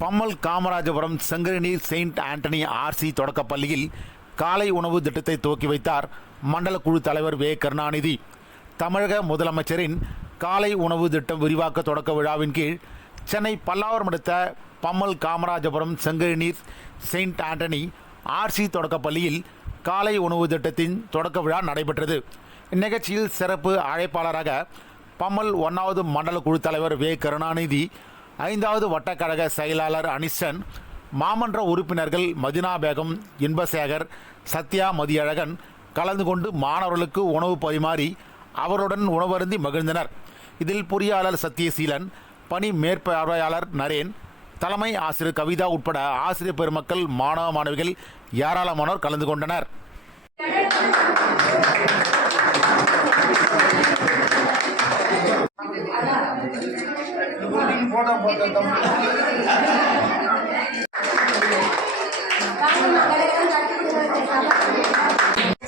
Pammal Kamarajapuram Sengarani Saint Antony RC தொடக்கப்பள்ளியில் காலை உணவு திட்டத்தை துவக்கி வைத்தார் மண்டல குழு தலைவர் வே. கருணாநிதி. தமிழக முதலமைச்சரின் காலை உணவு திட்டம் விரிவாக்க தொடக்க விழாவின் கீழ் சென்னை பல்லாவரம் அடுத்த Pammal Kamarajapuram Sengarineer Saint Antony RC தொடக்கப்பள்ளியில் காலை உணவு திட்டத்தின் தொடக்க விழா நடைபெற்றது. இந்நிகழ்ச்சியில் சிறப்பு அழைப்பாளராக பம்மல் ஒன்றாவது மண்டல குழு தலைவர் வே. கருணாநிதி ஐந்தாவது வட்டக்கழக செயலாளர் அனிஷன் மாமன்ற உறுப்பினர்கள் மதினா பேகம் இன்பசேகர் சத்யா மதியழகன் கலந்து கொண்டு மாணவர்களுக்கு உணவு பரிமாறி அவருடன் உணவருந்தி மகிழ்ந்தனர். இதில் பொறியாளர் சத்யசீலன் பணி மேற்பார்வையாளர் நரேன் தலைமை ஆசிரியர் கவிதா உட்பட ஆசிரியர் பெருமக்கள் மாணவ மாணவிகள் ஏராளமானோர் கலந்து கொண்டனர்.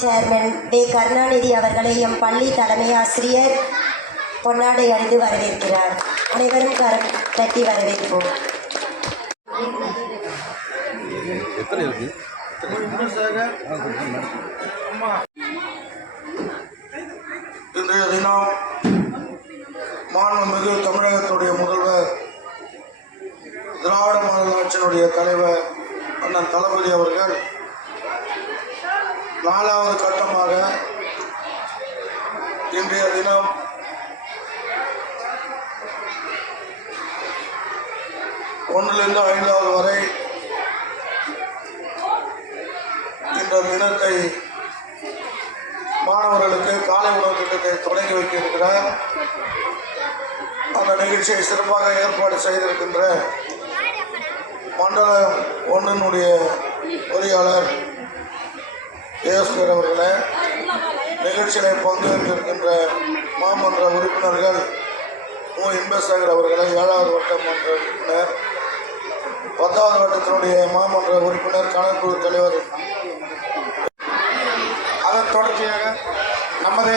சேர்மன் வே கருணாநிதி அவர்களை எம் பள்ளி தலைமை ஆசிரியர் பொன்னாடை அணிந்து வரவேற்கிறார். அனைவரும் கரம் தட்டி வரவேற்போம். இன்றைய தினம் மாண்புமிகு நம்முடைய தலைவர் அண்ணன் தளபதி அவர்கள் நாலாவது கட்டமாக இன்றைய தினம் ஒன்றிலிருந்து ஐந்தாவது வரை இந்த தினத்தை மாணவர்களுக்கு காலை உணவு திட்டத்தை தொடங்கி வைக்க அந்த நிகழ்ச்சியை சிறப்பாக ஏற்பாடு செய்திருக்கின்ற மண்டல ஒன்றினுடைய பொறியாளர் ஏஎஸ்கர் அவர்களே நிகழ்ச்சியிலே பங்கேற்றிருக்கின்ற மாமன்ற உறுப்பினர்கள் மு. இன்பசேகர் அவர்களை ஏழாவது வட்ட மன்ற உறுப்பினர் பத்தாவது வட்டத்தினுடைய மாமன்ற உறுப்பினர் கணக்குழு தலைவர். அதன் தொடர்ச்சியாக நமது